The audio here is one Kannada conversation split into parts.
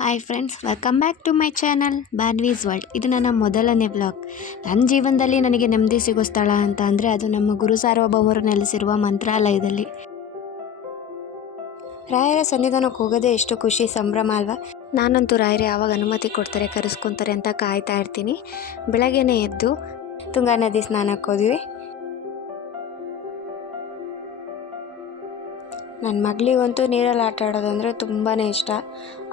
Hi friends, welcome back to my channel ಬಾನ್ವೀಸ್ ವರ್ಲ್ಡ್. ಇದು ನನ್ನ ಮೊದಲನೇ ವ್ಲಾಗ್. ನನ್ನ ಜೀವನದಲ್ಲಿ ನನಗೆ ನೆಮ್ಮದಿ ಸಿಗೋ ಸ್ಥಳ ಅಂತ ಅಂದರೆ ಅದು ನಮ್ಮ ಗುರು ಸಾರ್ವಭೌಮರು ನೆಲೆಸಿರುವ ಮಂತ್ರಾಲಯದಲ್ಲಿ. ರಾಯರ ಸನ್ನಿಧಾನಕ್ಕೆ ಹೋಗೋದೇ ಎಷ್ಟು ಖುಷಿ, ಸಂಭ್ರಮ ಅಲ್ವಾ. ನಾನಂತೂ ರಾಯರು ಯಾವಾಗ ಅನುಮತಿ ಕೊಡ್ತಾರೆ, ಕರೆಸ್ಕೊತಾರೆ ಅಂತ ಕಾಯ್ತಾ ಇರ್ತೀನಿ. ಬೆಳಗ್ಗೆನೇ ಎದ್ದು ತುಂಗಾ ನದಿ ಸ್ನಾನಕ್ಕೆ ಹೋದ್ವಿ. ನನ್ನ ಮಗಳಿಗಂತೂ ನೀರಲ್ಲಿ ಆಟ ಆಡೋದಂದರೆ ತುಂಬಾ ಇಷ್ಟ.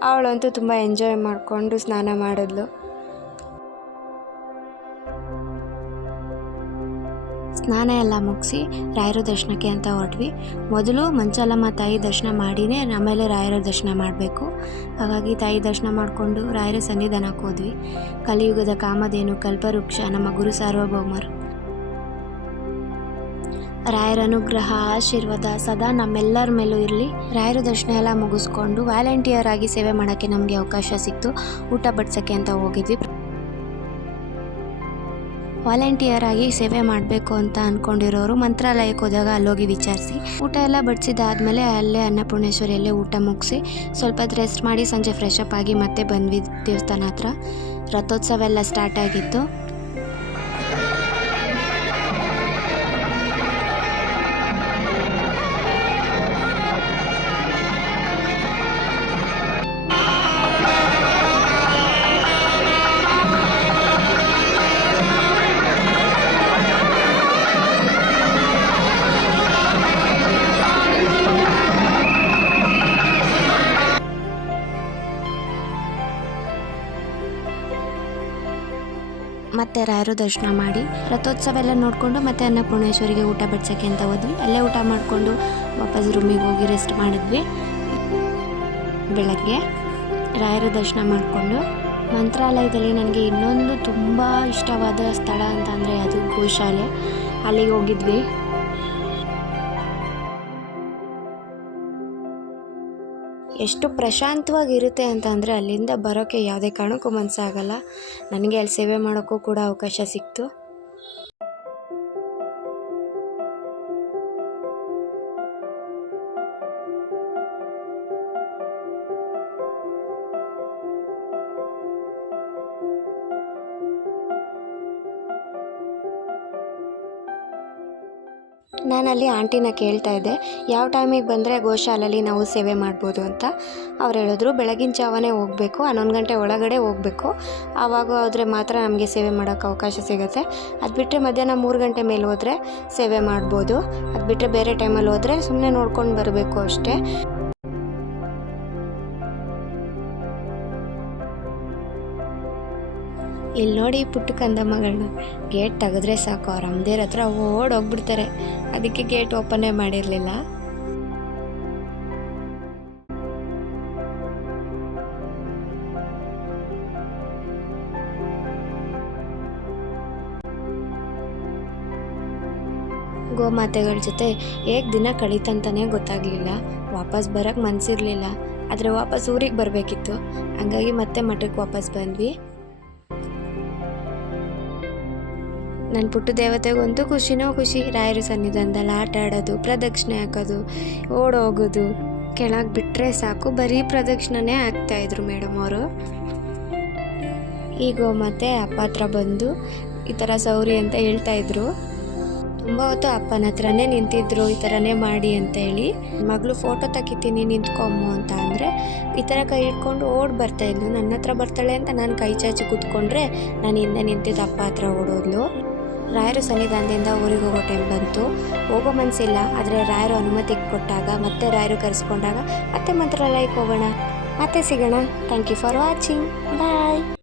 ಅವಳಂತೂ ತುಂಬ ಎಂಜಾಯ್ ಮಾಡಿಕೊಂಡು ಸ್ನಾನ ಮಾಡಿದ್ಲು. ಸ್ನಾನ ಎಲ್ಲ ಮುಗಿಸಿ ರಾಯರ ದರ್ಶನಕ್ಕೆ ಅಂತ ಹೊರಟ್ವಿ. ಮೊದಲು ಮಂಚಾಲಮ್ಮ ತಾಯಿ ದರ್ಶನ ಮಾಡಿನೇ ಆಮೇಲೆ ರಾಯರ ದರ್ಶನ ಮಾಡಬೇಕು. ಹಾಗಾಗಿ ತಾಯಿ ದರ್ಶನ ಮಾಡಿಕೊಂಡು ರಾಯರ ಸನ್ನಿಧಾನಕ್ಕೆ ಹೋದ್ವಿ. ಕಲಿಯುಗದ ಕಾಮಧೇನು ಕಲ್ಪವೃಕ್ಷ ನಮ್ಮ ಗುರು ಸಾರ್ವಭೌಮರು. ರಾಯರ ಅನುಗ್ರಹ ಆಶೀರ್ವಾದ ಸದಾ ನಮ್ಮೆಲ್ಲರ ಮೇಲೂ ಇರಲಿ. ರಾಯರ ದರ್ಶನ ಎಲ್ಲ ಮುಗಿಸ್ಕೊಂಡು ವಾಲಂಟಿಯರ್ ಆಗಿ ಸೇವೆ ಮಾಡೋಕ್ಕೆ ನಮಗೆ ಅವಕಾಶ ಸಿಕ್ತು. ಊಟ ಬಡಿಸೋಕ್ಕೆ ಅಂತ ಹೋಗಿದ್ವಿ. ವಾಲಂಟಿಯರ್ ಆಗಿ ಸೇವೆ ಮಾಡಬೇಕು ಅಂತ ಅಂದ್ಕೊಂಡಿರೋರು ಮಂತ್ರಾಲಯಕ್ಕೆ ಹೋದಾಗ ಅಲ್ಲೋಗಿ ವಿಚಾರಿಸಿ ಊಟ ಎಲ್ಲ ಬಡಿಸಿದಾದ್ಮೇಲೆ ಅಲ್ಲೇ ಅನ್ನಪೂರ್ಣೇಶ್ವರಿಯಲ್ಲೇ ಊಟ ಮುಗಿಸಿ ಸ್ವಲ್ಪ ಹೊತ್ತು ರೆಸ್ಟ್ ಮಾಡಿ ಸಂಜೆ ಫ್ರೆಶ್ ಅಪ್ ಆಗಿ ಮತ್ತೆ ಬಂದ್ವಿ ದೇವಸ್ಥಾನ ಹತ್ರ. ರಥೋತ್ಸವ ಎಲ್ಲ ಸ್ಟಾರ್ಟ್ ಆಗಿತ್ತು. ಮತ್ತೆ ರಾಯರ ದರ್ಶನ ಮಾಡಿ ರಥೋತ್ಸವ ಎಲ್ಲ ನೋಡಿಕೊಂಡು ಮತ್ತೆ ಅನ್ನಪೂರ್ಣೇಶ್ವರಿಗೆ ಊಟ ಬಡಿಸೋಕ್ಕೆ ಅಂತ ಹೋದ್ವಿ. ಅಲ್ಲೇ ಊಟ ಮಾಡಿಕೊಂಡು ವಾಪಸ್ ರೂಮಿಗೆ ಹೋಗಿ ರೆಸ್ಟ್ ಮಾಡಿದ್ವಿ. ಬೆಳಗ್ಗೆ ರಾಯರ ದರ್ಶನ ಮಾಡಿಕೊಂಡು ಮಂತ್ರಾಲಯದಲ್ಲಿ ನನಗೆ ಇನ್ನೊಂದು ತುಂಬ ಇಷ್ಟವಾದ ಸ್ಥಳ ಅಂತ ಅಂದರೆ ಅದು ಗೋಶಾಲೆ. ಅಲ್ಲಿಗೆ ಹೋಗಿದ್ವಿ. ಎಷ್ಟು ಪ್ರಶಾಂತವಾಗಿರುತ್ತೆ ಅಂತ ಅಂದರೆ ಅಲ್ಲಿಂದ ಬರೋಕ್ಕೆ ಯಾವುದೇ ಕಾರಣಕ್ಕೂ ಮನಸ್ಸಾಗಲ್ಲ. ನನಗೆ ಅಲ್ಲಿ ಸೇವೆ ಮಾಡೋಕ್ಕೂ ಕೂಡ ಅವಕಾಶ ಸಿಕ್ತು. ನಾನಲ್ಲಿ ಆಂಟಿನ ಕೇಳ್ತಾ ಇದ್ದೆ ಯಾವ ಟೈಮಿಗೆ ಬಂದರೆ ಗೋಶಾಲೆಯಲ್ಲಿ ನಾವು ಸೇವೆ ಮಾಡ್ಬೋದು ಅಂತ. ಅವ್ರು ಹೇಳಿದ್ರು ಬೆಳಗಿನ ಜಾವನೇ ಹೋಗಬೇಕು, 11 ಗಂಟೆ ಒಳಗಡೆ ಹೋಗಬೇಕು. ಆವಾಗ ಹೋದರೆ ಮಾತ್ರ ನಮಗೆ ಸೇವೆ ಮಾಡೋಕ್ಕೆ ಅವಕಾಶ ಸಿಗುತ್ತೆ. ಅದು ಬಿಟ್ಟರೆ ಮಧ್ಯಾಹ್ನ 3 ಗಂಟೆ ಮೇಲೆ ಹೋದರೆ ಸೇವೆ ಮಾಡ್ಬೋದು. ಅದು ಬಿಟ್ಟರೆ ಬೇರೆ ಟೈಮಲ್ಲಿ ಹೋದರೆ ಸುಮ್ಮನೆ ನೋಡ್ಕೊಂಡು ಬರಬೇಕು ಅಷ್ಟೇ. ಇಲ್ಲಿ ನೋಡಿ ಪುಟ್ಟ ಕಂದಮ್ಮಗಳನ್ನ ಗೇಟ್ ತೆಗೆದ್ರೆ ಸಾಕು, ಅವ್ರ ಅಮ್ಮದೇರ ಹತ್ರ ಓಡೋಗ್ಬಿಡ್ತಾರೆ. ಅದಕ್ಕೆ ಗೇಟ್ ಓಪನ್ನೇ ಮಾಡಿರಲಿಲ್ಲ. ಗೋಮಾತೆಗಳ ಜೊತೆ ಹೇಗೆ ದಿನ ಕಳೀತಂತಾನೆ ಗೊತ್ತಾಗಲಿಲ್ಲ. ವಾಪಸ್ ಬರೋಕ್ಕೆ ಮನಸ್ಸಿರಲಿಲ್ಲ, ಆದರೆ ವಾಪಸ್ ಊರಿಗೆ ಬರಬೇಕಿತ್ತು. ಹಂಗಾಗಿ ಮತ್ತೆ ಮಠಕ್ಕೆ ವಾಪಸ್ ಬಂದ್ವಿ. ನನ್ನ ಪುಟ್ಟ ದೇವತೆಗಂತೂ ಖುಷಿನೋ ಖುಷಿ. ರಾಯರ ಸನ್ನಿಧಾನದಲ್ಲಿ ಆಟ ಆಡೋದು, ಪ್ರದಕ್ಷಿಣೆ ಹಾಕೋದು, ಓಡೋಗೋದು. ಕೆಳಗೆ ಬಿಟ್ಟರೆ ಸಾಕು ಬರೀ ಪ್ರದಕ್ಷಿಣೆ ಹಾಕ್ತಾಯಿದ್ರು ಮೇಡಮ್ ಅವರು. ಈಗ ಮತ್ತೆ ಅಪ್ಪ ಹತ್ರ ಬಂದು ಈ ಥರ ಸೌರಿ ಅಂತ ಹೇಳ್ತಾಯಿದ್ರು. ತುಂಬ ಹೊತ್ತು ಅಪ್ಪನ ಹತ್ರನೇ ನಿಂತಿದ್ರು, ಈ ಥರನೇ ಮಾಡಿ ಅಂತ ಹೇಳಿ. ಮಗಳು ಫೋಟೋ ತೆಗಿತೀನಿ ನಿಂತ್ಕೊಮ್ಮು ಅಂತ ಅಂದರೆ ಈ ಥರ ಕೈ ಇಟ್ಕೊಂಡು ಓಡಿ ಬರ್ತಾಯಿದ್ಲು. ನನ್ನ ಹತ್ರ ಬರ್ತಾಳೆ ಅಂತ ನಾನು ಕೈ ಚಾಚಿ ಕೂತ್ಕೊಂಡ್ರೆ ನಾನು ಹಿಂದೆ ನಿಂತಿದ್ದು ಅಪ್ಪ ಹತ್ರ ಓಡೋದ್ಲು. ರಾಯರ ಸನ್ನಿಧಾನದಿಂದ ಊರಿಗೆ ಹೋಗೋ ಟೈಮ್ ಬಂತು. ಹೋಗೋ ಮನಸ್ಸಿಲ್ಲ, ಆದರೆ ರಾಯರು ಅನುಮತಿ ಕೊಟ್ಟಾಗ ಮತ್ತೆ ರಾಯರು ಕರೆಸ್ಕೊಂಡಾಗ ಮತ್ತೆ ಮಂತ್ರಾಲಯಕ್ಕೆ ಹೋಗೋಣ. ಮತ್ತೆ ಸಿಗೋಣ. Thank you for watching. Bye.